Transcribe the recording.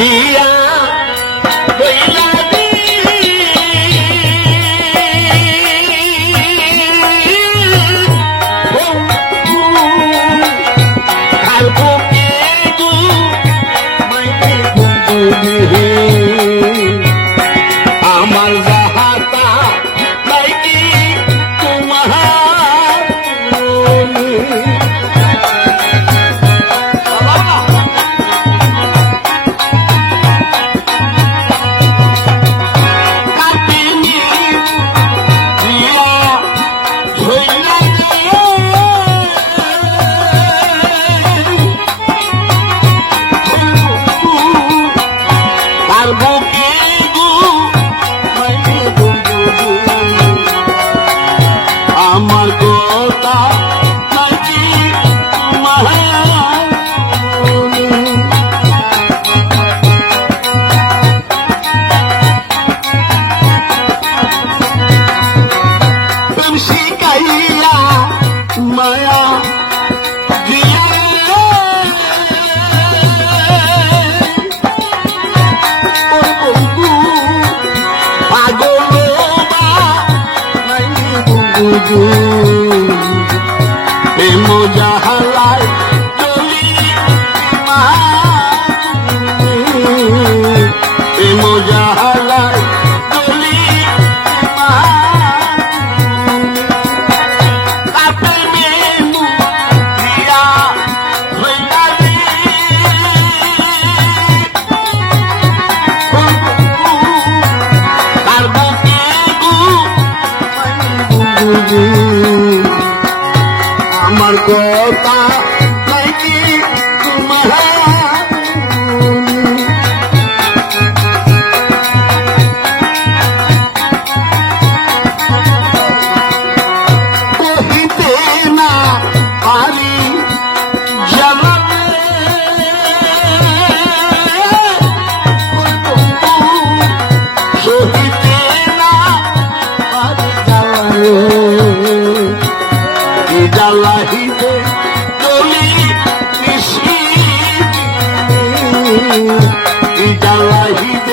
জিয়া বৈলাদি আর বুকে গু মাইকে ঘুমবুলি আমার যাহাতা নাইকি তোমার আমার কথা নাকি তোমার প্রেম শিখাইয়া মায়া দিয়া পাগল প্রেম জাহালায় চলি প্রেম জাহালায় চলি আমার কথা নাকি তোমার কহিতে না পারি জানাতে সহিতে না পারি জ্বালায় জ্বালাহিতে চলি নিশি জ্বালাহিতে